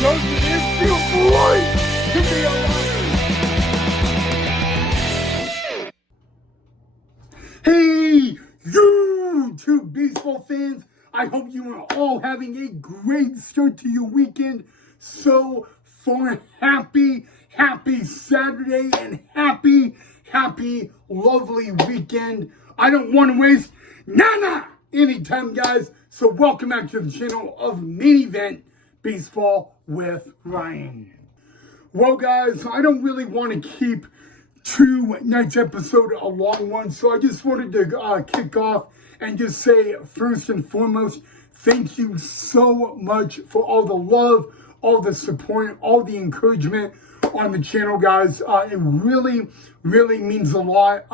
Doesn't it feel great to be alive? Hey, YouTube baseball fans. I hope you are all having a great start to your weekend. So far, happy Saturday and happy, lovely weekend. I don't want to waste any time, guys. So welcome back to the channel of Main Event Baseball with Ryan. Well, guys, I don't really want to keep tonight's episode a long one, so I just wanted to kick off and just say, first and foremost, thank you so much for all the love, all the support, all the encouragement on the channel, guys. It really means a lot.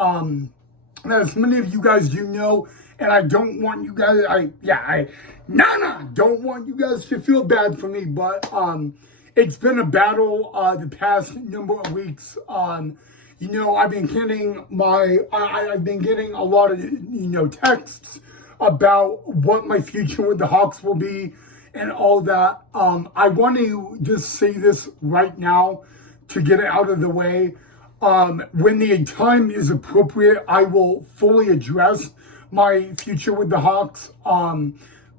As many of you guys do know, and I don't want you guys, don't want you guys to feel bad for me, but it's been a battle the past number of weeks. You know, I've been getting I've been getting a lot of, texts about what my future with the Hawks will be and all that. I want to just say this right now to get it out of the way. When the time is appropriate, I will fully address my future with the Hawks.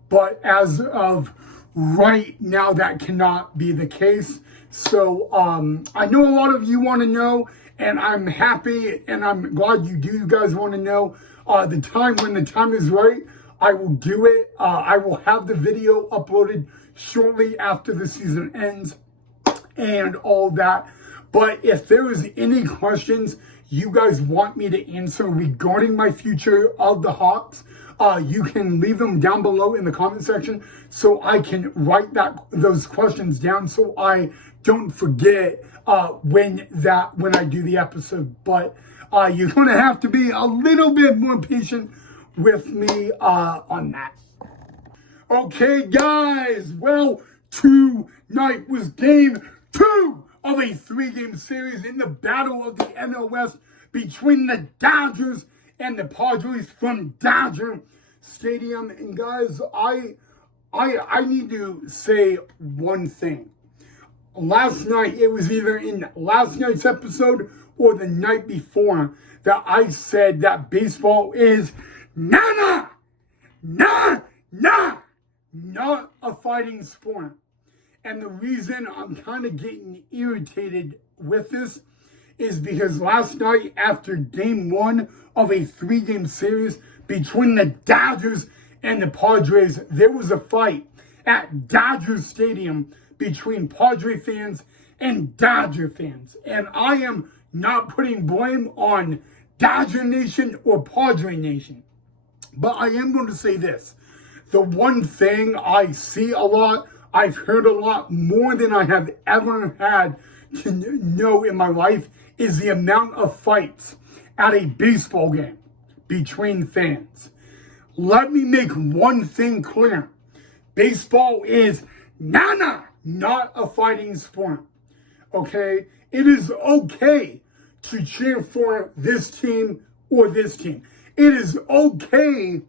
But as of right now, that cannot be the case. So I know a lot of you want to know, and I'm happy and I'm glad you do. You guys want to know when the time is right, I will do it. I will have the video uploaded shortly after the season ends and all that. But if there is any questions you guys want me to answer regarding my future of the Hawks, you can leave them down below in the comment section so I can write those questions down so I don't forget when I do the episode. But you're going to have to be a little bit more patient with me on that. Okay, guys. Well, tonight was game 2 of a 3-game series in the battle of the NL West between the Dodgers and the Padres from Dodger Stadium. And guys, I need to say one thing. Last night, it was either in last night's episode or the night before that I said that baseball is not a fighting sport. And the reason I'm kind of getting irritated with this is because last night, after game 1 of a 3-game series between the Dodgers and the Padres, there was a fight at Dodger Stadium between Padre fans and Dodger fans. And I am not putting blame on Dodger Nation or Padre Nation. But I am going to say this. The one thing I see a lot, I've heard a lot more than I have ever had to know in my life, is the amount of fights at a baseball game between fans. Let me make one thing clear. Baseball is not a fighting sport. Okay? It is okay to cheer for this team or this team. It is okay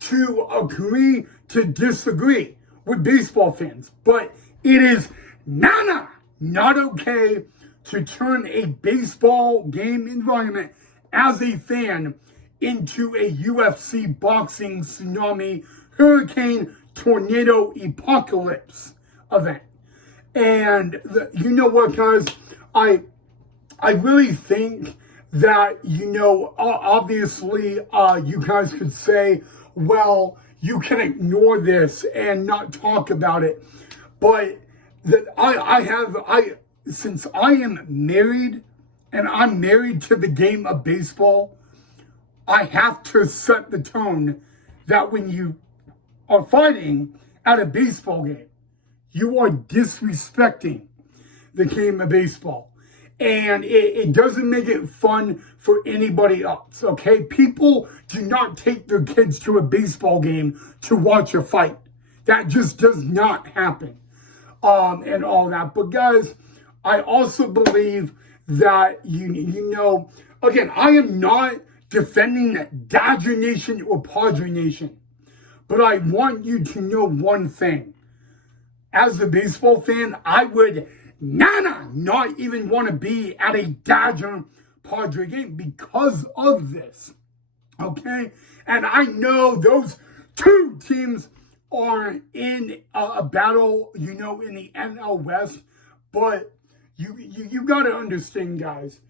to agree to disagree with baseball fans, but it is not okay to turn a baseball game environment as a fan into a UFC boxing tsunami, hurricane, tornado, apocalypse event. And you know what, guys? I really think that, obviously, you guys could say, well, you can ignore this and not talk about it. But since I am married and I'm married to the game of baseball, I have to set the tone that when you are fighting at a baseball game, you are disrespecting the game of baseball. And it doesn't make it fun for anybody else, okay? People do not take their kids to a baseball game to watch a fight. That just does not happen, and all that. But guys, I also believe that, again, I am not defending Dodger Nation or Padre Nation, but I want you to know one thing. as a baseball fan, I would not even want to be at a Dodger Padre game because of this. Okay? And I know those two teams are in a battle, in the NL West, but you got to understand, guys,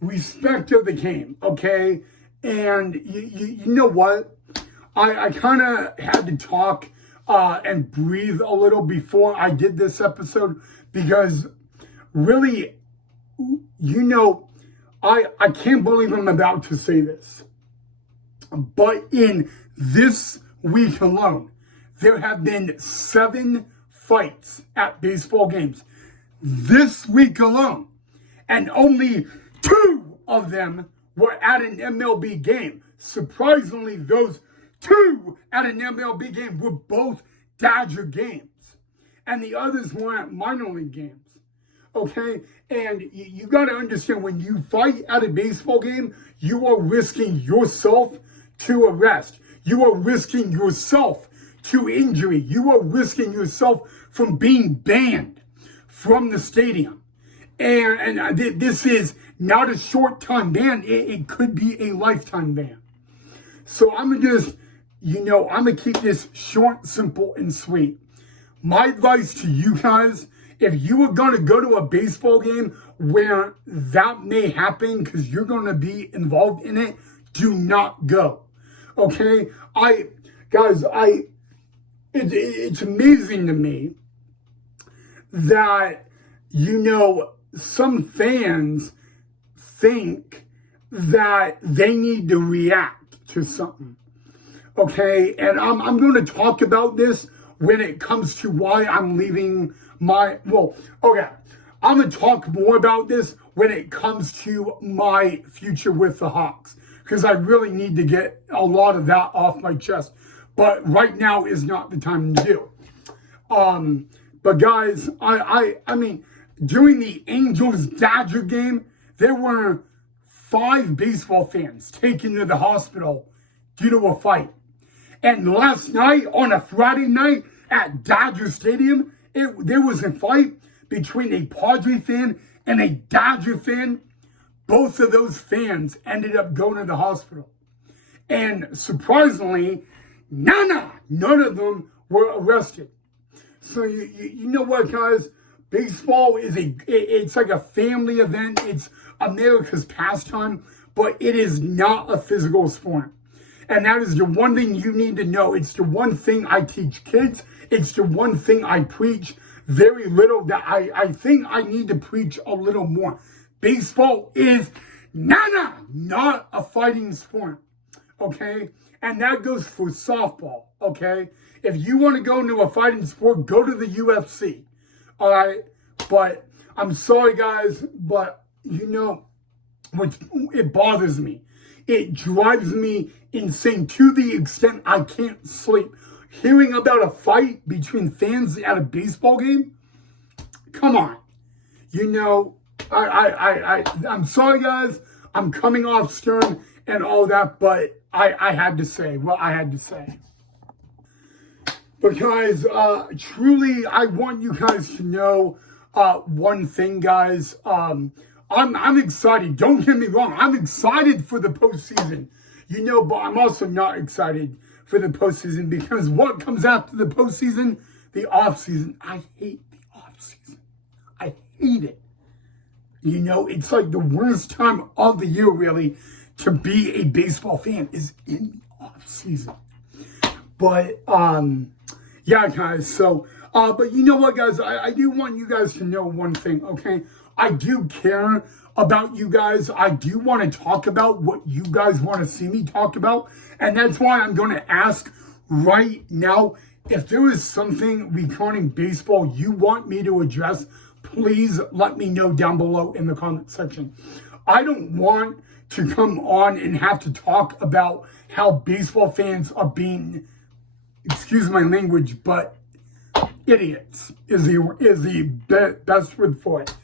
respect of the game, okay? And you know what? I kind of had to talk and breathe a little before I did this episode because really, I can't believe I'm about to say this. But in this week alone, there have been 7 fights at baseball games. This week alone. And only 2 of them were at an MLB game. Surprisingly, those 2 at an MLB game were both Dodger games. And the others were at minor league games. Okay? And you got to understand, when you fight at a baseball game, you are risking yourself to arrest. You are risking yourself to injury. You are risking yourself from being banned from the stadium. And this is not a short-time ban. It could be a lifetime ban. So I'm going to just, I'm going to keep this short, simple, and sweet. My advice to you guys, if you are going to go to a baseball game where that may happen because you're going to be involved in it, do not go. Okay? It's amazing to me that, some fans think that they need to react to something. Okay? And I'm going to talk about this when it comes to why I'm leaving I'm going to talk more about this when it comes to my future with the Hawks, because I really need to get a lot of that off my chest. But right now is not the time to do. But guys, I mean, during the Angels-Dodger game, there were 5 baseball fans taken to the hospital due to a fight. And last night, on a Friday night at Dodger Stadium, there was a fight between a Padre fan and a Dodger fan. Both of those fans ended up going to the hospital. And surprisingly, none of them were arrested. So you know what, guys? Baseball it's like a family event. It's America's pastime, but it is not a physical sport. And that is the one thing you need to know. It's the one thing I teach kids. It's the one thing I preach very little, that I think I need to preach a little more. Baseball is not a fighting sport. Okay? And that goes for softball. Okay? If you want to go into a fighting sport, go to the UFC. All right? But I'm sorry, guys, but it bothers me. It drives me insane to the extent I can't sleep. Hearing about a fight between fans at a baseball game? Come on. I'm sorry, guys. I'm coming off stern and all that, but I had to say what I had to say. But guys, truly, I want you guys to know one thing, guys. I'm excited. Don't get me wrong. I'm excited for the postseason. But I'm also not excited for the postseason, because what comes after the postseason? The offseason. I hate the offseason. I hate it. It's like the worst time of the year, really, to be a baseball fan is in the offseason. But, yeah, guys, so, but you know what, guys? I do want you guys to know one thing, okay? I do care about you guys. I do want to talk about what you guys want to see me talk about. And that's why I'm going to ask right now, if there is something regarding baseball you want me to address, please let me know down below in the comment section. I don't want to come on and have to talk about how baseball fans are being, excuse my language, but idiots is the best word for it.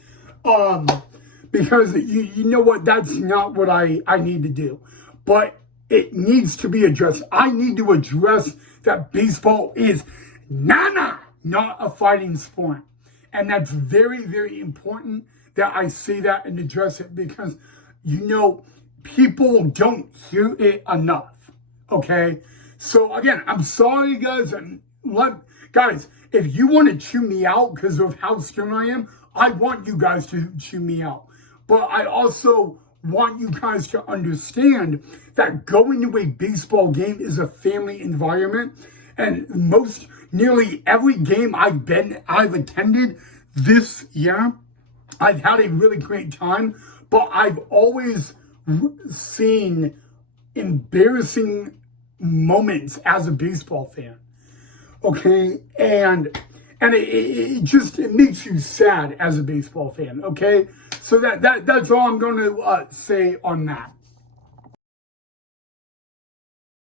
Because you know what, that's not what I need to do. But it needs to be addressed. I need to address that baseball is not not a fighting sport. And that's very, very important that I say that and address it, because, people don't hear it enough. Okay? So again, I'm sorry, guys. And guys, if you want to chew me out because of how stern I am, I want you guys to chew me out. But I also want you guys to understand that going to a baseball game is a family environment. And nearly every game I've attended this year, I've had a really great time, but I've always seen embarrassing moments as a baseball fan. Okay, and it makes you sad as a baseball fan. Okay, so that's all I'm going to say on that.